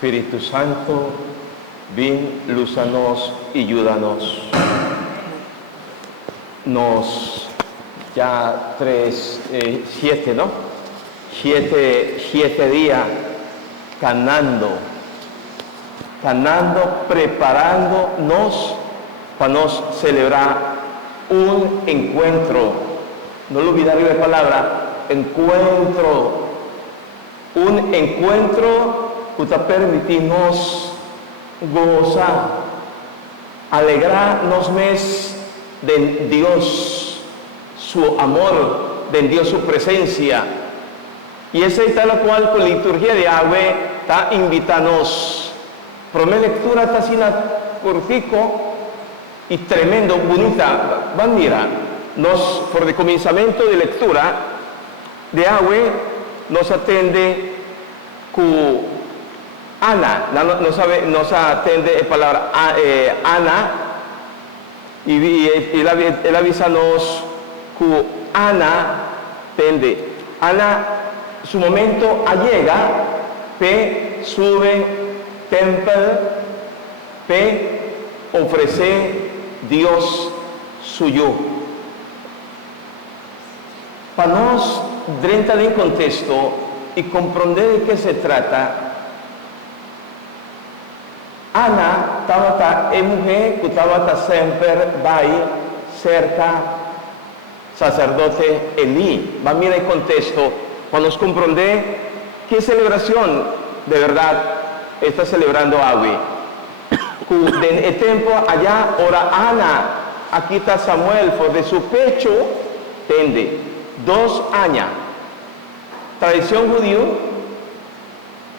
Espíritu Santo, ven, lúzanos y ayúdanos. Ya 7 días canando, preparándonos para nos celebrar un encuentro. No lo olvidaré la palabra, encuentro. Un encuentro que te permitimos gozar, alegrarnos más de Dios, su amor, de Dios su presencia. Y esa es la cual con la liturgia de agua está invitándonos. Por mi lectura está así cortico y tremendo, bonita. Van mira, por el comenzamiento de lectura de agua nos atende con Ana, nos atende la palabra Ana, y él avísanos que Ana atende. Ana, su momento llega, sube templo, ofrece Dios suyo. Para nos entrar en contexto y comprender de qué se trata, Ana es mujer que estaba siempre cerca sacerdote Elí. Va a mirar el contexto para nos comprender qué celebración de verdad está celebrando Agui. En el tiempo allá, ora Ana, aquí está Samuel, por de su pecho, tende 2 años. Tradición judía,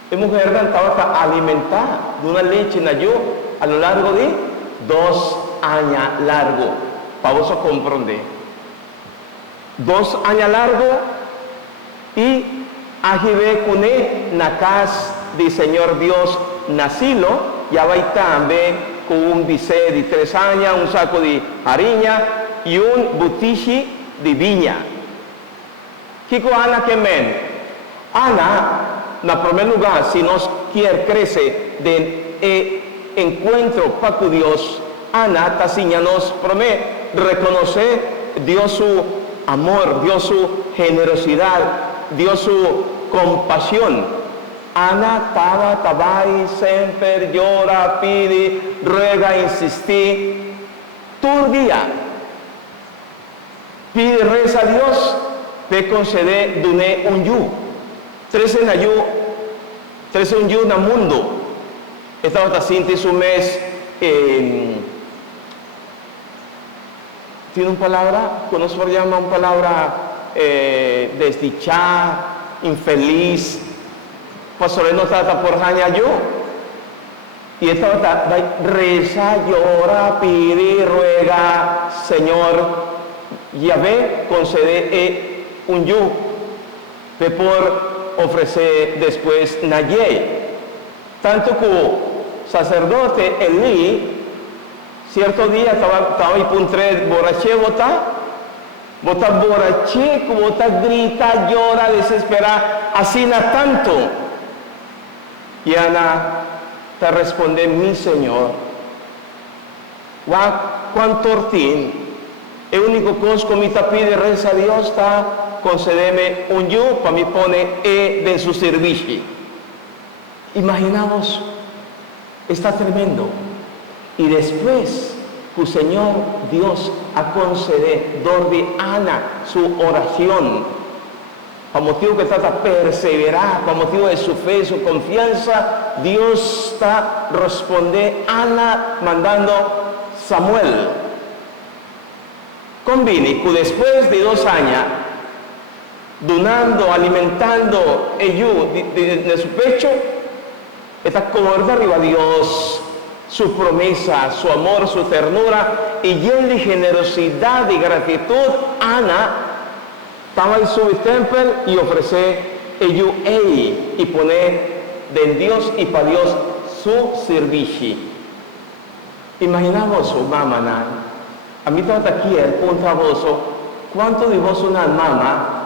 la mujer estaba para alimentar de una leche en ayuno a lo largo de 2 años largo. Para vos comprender. 2 años largo y ajibe con él na casa del Señor Dios nacilo, ya va también con un bicé de 3 años, un saco de harina y un butichi de viña. ¿Qué con Ana que men? Ana, en primer lugar, si nos quiere crecer de encuentro para Dios, Ana nos promete reconocer Dios su amor, Dios su generosidad, Dios su compasión. Ana estaba siempre llora, pide, ruega, insiste, todo el día. Pide, reza a Dios, te concede un yu. 13 en yu en el mundo. Estaba haciendo su mes, tiene una palabra, que nos llama una palabra desdichada, infeliz. Pastor no trata por año yo. Y estaba reza, llora, pide, ruega, Señor, Yahvé concede un yu. Por ofrecer después Nayé. Tanto como sacerdote Elí, cierto día estaba y puntre borraché, bota borraché, bota grita, llora, desespera, así na tanto. Y Ana te responde, mi Señor, cuánto tortín, el único cosa que me pide reza a Dios está concedeme un yo para mí pone de su servicio. Imaginaos, está tremendo. Y después que el Señor Dios ha concedido de Ana su oración, para motivo que trata de perseverar, para motivo de su fe, su confianza, Dios está responde Ana mandando Samuel. Conviene que después de 2 años, donando, alimentando ello de su pecho, está acorde arriba a Dios, su promesa, su amor, su ternura, y llena de generosidad y gratitud, Ana estaba en su templo y ofrece ello y poner de Dios y para Dios su servicio. Imaginamos, mamá, a mí está aquí el punto a vos, ¿cuánto de vos una mamá?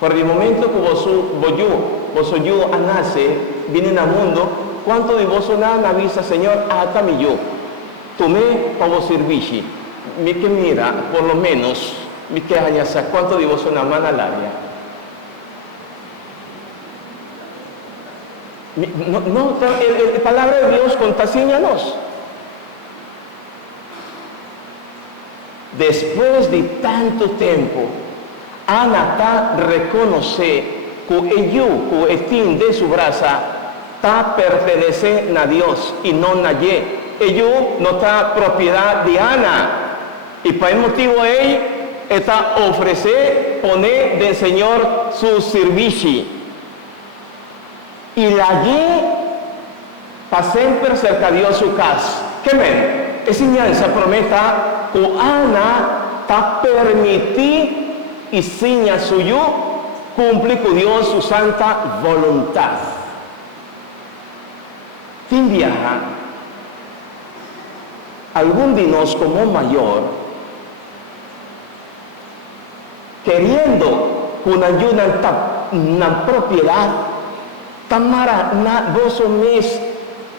Por el momento que vos nace, vienen al mundo, ¿cuánto de vos nada avisa, Señor, hasta mi yo? Tomé para vos servir. Mi que mira, por lo menos, mi que añasa, ¿cuánto de vos una mano al área? No, la palabra de Dios contaseñanos. Después de tanto tiempo, Ana está reconoce que ello, que el fin de su braza, está pertenece a Dios y no a nadie. Ello no está propiedad de Ana. Y por el motivo él está ofrecer, poner del Señor su servicio. Y la guía para siempre cerca de Dios su casa. ¿Qué ven? Esa enseñanza prometa que Ana está permitida y seña suyo cumple con Dios su santa voluntad. Fin viaja, algún de nos como mayor, queriendo que una propiedad, tamara na dos mes,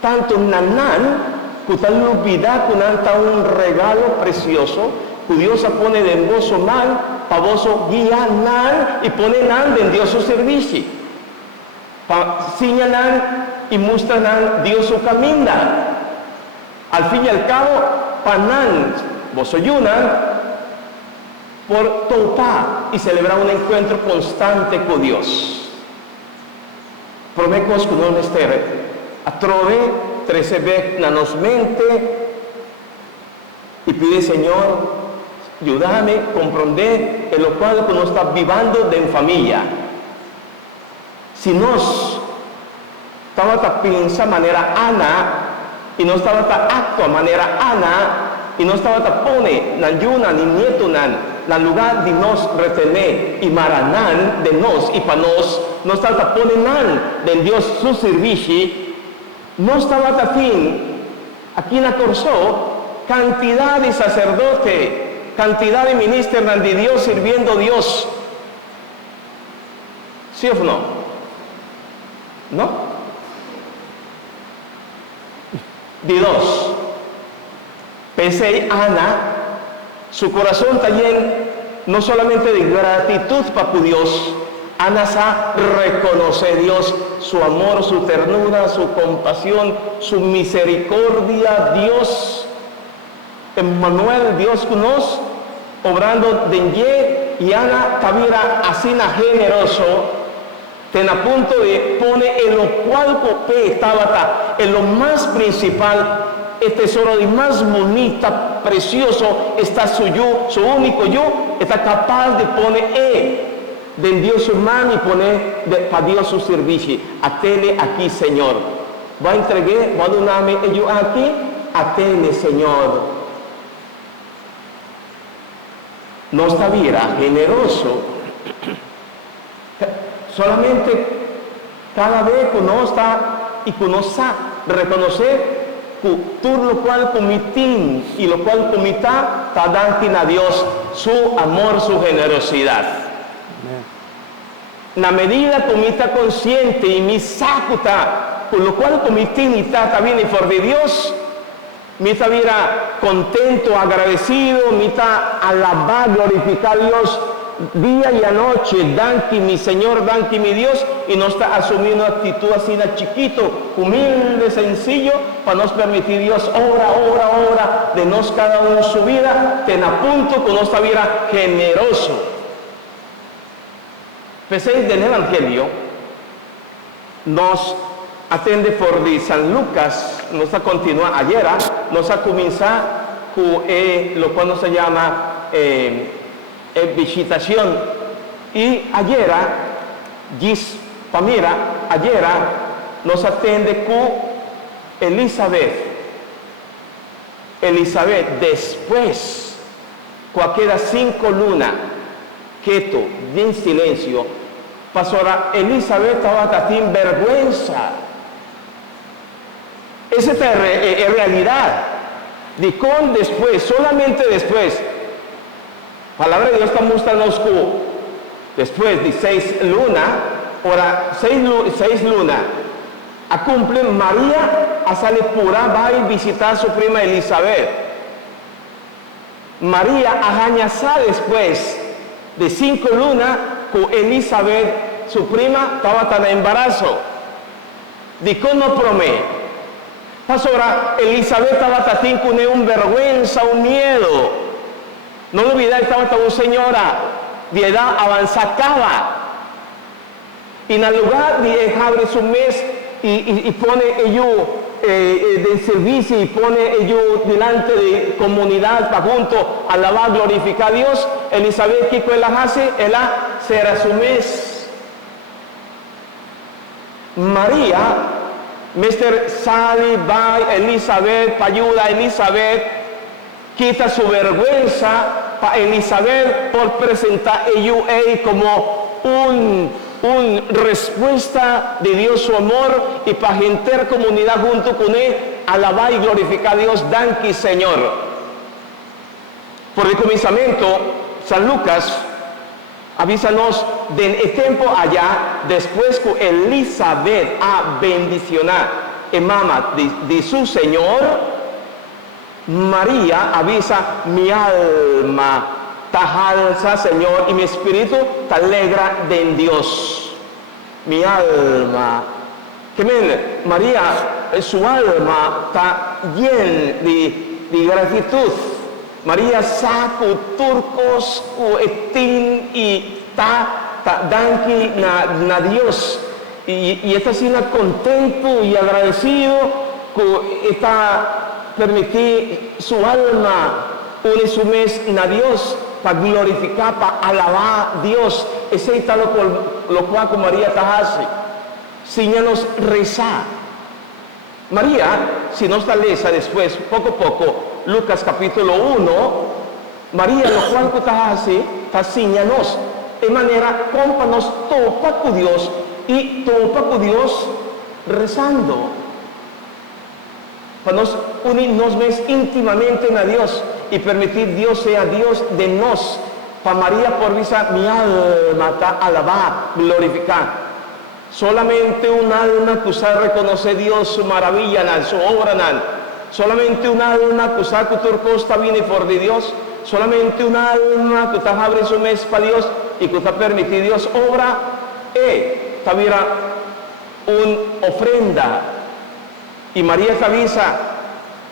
tanto nanan, que tal olvidar que un regalo precioso, que Dios se pone de vos mal, para vos guía nan y pone nan en Dios su servicio. Para señalar y mostrar Dios su camino. Al fin y al cabo, para nan, vos ayunan por topar y celebrar un encuentro constante con Dios. Prometemos que no esté atrove 13 veces en nos mente y pide, Señor, ayúdame a comprender en lo cual que nos está viviendo en familia. Si nos estaba pensando de manera Ana y no estaba actuando de manera Ana y no estaba pone na yuna ni nieto nan la lugar de nos retener y maranan de nos y para nos no estaba pone nan de Dios su servicio. No estaba fin aquí en la Corsó cantidad de sacerdotes, cantidad de ministros de Dios sirviendo a Dios. ¿Sí o no? ¿No? De dos. Pensé, Ana, su corazón también, no solamente de gratitud para Dios, Ana sabe reconocer a Dios, su amor, su ternura, su compasión, su misericordia, Dios, Emmanuel, Dios con nos, obrando de ella, y Ana Tavira así generoso, ten a punto de poner en lo cual copé estaba en lo más principal, el tesoro de más bonita, precioso, está su único yo, está capaz de poner de Dios su mano y poner para Dios su servicio. Atele aquí, Señor. Va a entregar, va a donarme yo aquí, atele, Señor. No está viera generoso. Solamente cada vez que no está y que no sabe reconocer que todo lo cual comitín y lo cual comita está dando a Dios su amor, su generosidad. En la medida que me está consciente y mi sacuta, con lo cual comitín y está bien y por de Dios, me está contento, agradecido, me está alabar, glorificar a Dios día y noche, danqui mi Señor, danqui mi Dios, y no está asumiendo actitud así de chiquito, humilde, sencillo, para nos permitir Dios, obra, de nos cada uno su vida, ten a punto que nos está generoso. Pensé en el Evangelio, nos atende por de San Lucas, nos ha continuado ayer, nos ha comenzado con lo cual se llama visitación. Y ayer, ayer nos atende con Elizabeth, después, cualquiera 5 lunas, quieto, en silencio, pasó a Elizabeth, estaba sin vergüenza. Esa es realidad. De con después, solamente después, palabra de Dios está mostrando después de 6 lunas, ahora 6 lunas, A cumple María a sale pura va a visitar a su prima Elizabeth. María ajañasa después de 5 lunas con Elizabeth, su prima, estaba tan en embarazo. Dijo no promé. Pastora, Elizabeth estaba tatín con un vergüenza, un miedo. No lo olvidé, estaba tan señora de edad avanzada. Y en el lugar de abre su mes y pone ellos de servicio y pone ellos delante de comunidad para junto a alabar, glorificar a Dios, Elizabeth, ¿qué la hace? Ella será su mes. María, Mr. Sally, va Elizabeth, para ayudar a Elizabeth, quita su vergüenza para Elizabeth por presentar a ellos como una respuesta de Dios su amor y para gente comunidad junto con él, alabar y glorificar a Dios, danke Señor. Por el comenzamiento, San Lucas avísanos del tiempo allá, después que Elizabeth a bendicionar el mamá de su Señor, María avisa, mi alma tajalza, Señor, y mi espíritu te alegra de Dios. Mi alma. Que María, su alma está llena de gratitud. María saca turcos, etín y ta danki na Dios. Y está siendo contento y agradecido que está permitir su alma une su mes na Dios para glorificar, para alabar a Dios. Ese es lo cual María te hace. Síñanos rezar. María, si no está lesa después, poco a poco, Lucas capítulo 1, María lo cual te hace, te síñanos, de manera, cómpanos topa con Dios y topa con Dios rezando. Para nos unirnos más íntimamente a Dios y permitir Dios sea Dios de nos. Para María por visa mi alma está alabar, glorificar. Solamente un alma que sabe reconocer Dios, su maravilla, su obra. Solamente un alma que sabe que tu costa viene por de Dios. Solamente un alma que está abre su mes para Dios y que está permitido Dios obra. Taviera una ofrenda. Y María te avisa,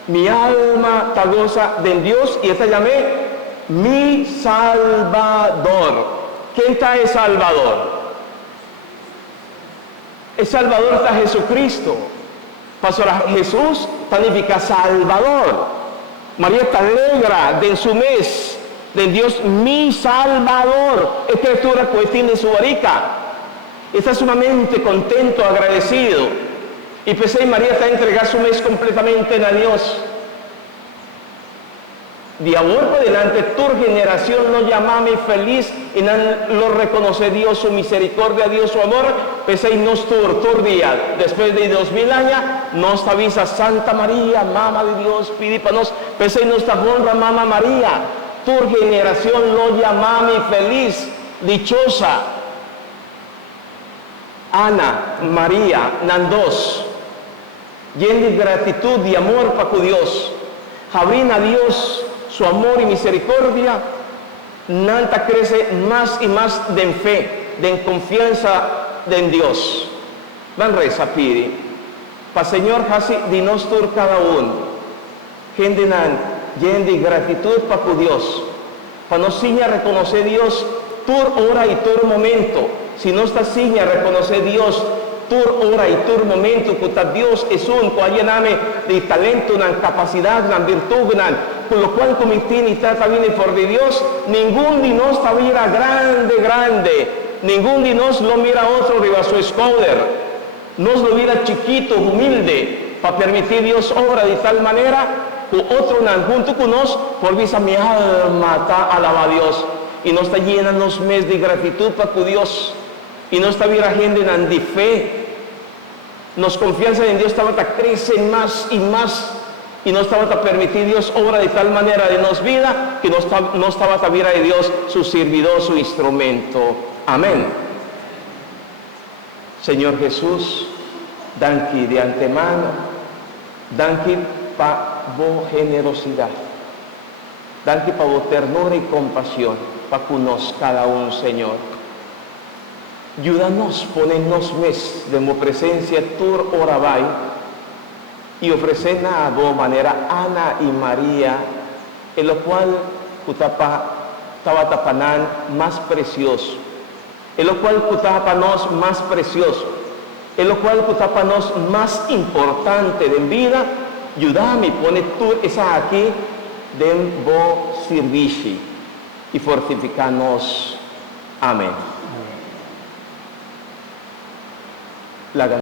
mi alma te goza de Dios, y esta llamé mi Salvador. ¿Quién está el Salvador? El Salvador está Jesucristo. Pastora, Jesús significa Salvador. María está alegra de su mes, de Dios mi Salvador. Escritura pues tiene su barica. Está sumamente contento, agradecido. Y pensé, María está a entregar su mes completamente a Dios. De ahora por delante, tu generación no llamame feliz y no lo reconoce Dios, su misericordia, Dios, su amor. Pensé, nos tur día, después de 2000 años, nos avisa Santa María, Mamá de Dios, pide para nos. Pensé, nos honra Mamá María. Tu generación no llamame feliz, dichosa. Ana, María, Nandos. Llena de gratitud y amor para con Dios. Abrin a Dios su amor y misericordia. Nanta crece más y más de fe, de confianza en Dios. Van reza pide. Pa Señor casi de nos tur cada uno. Gente llena de gratitud para con Dios. Para nos siña reconocer Dios tur hora y tur momento. Si no está siña reconocer Dios tur hora y tur momento, que Dios es un cualquier de talento, una capacidad, una virtud, con lo cual como tiene y trata bien por de Dios, ningún de nos está mira grande, ningún de nos lo mira otro arriba su escoder, nos lo mira chiquito, humilde, para permitir Dios obra de tal manera que otro junto con nos, por visa mi alma está alaba a Dios, y nos está llena nos mes de gratitud para con Dios. Y no está bien la gente de fe. Nos confianza en Dios estaba crece más y más. Y no estaba a permitir Dios obra de tal manera de nos vida que no estaba a vida de Dios su servidor, su instrumento. Amén. Señor Jesús, danki de antemano, danki pa vo generosidad, danki pa vo ternura y compasión, pa cunos cada un, Señor. Ayúdanos, ponernos mes de mi presencia tur orabay y ofrecer a vos manera Ana y María, en lo cual kutapa tawatapanan más precioso, en lo cual kutapanos más precioso, en lo cual kutapanos más importante de vida. Ayúdame, pone tú esa aquí de vos servicio y fortificanos. Amén. La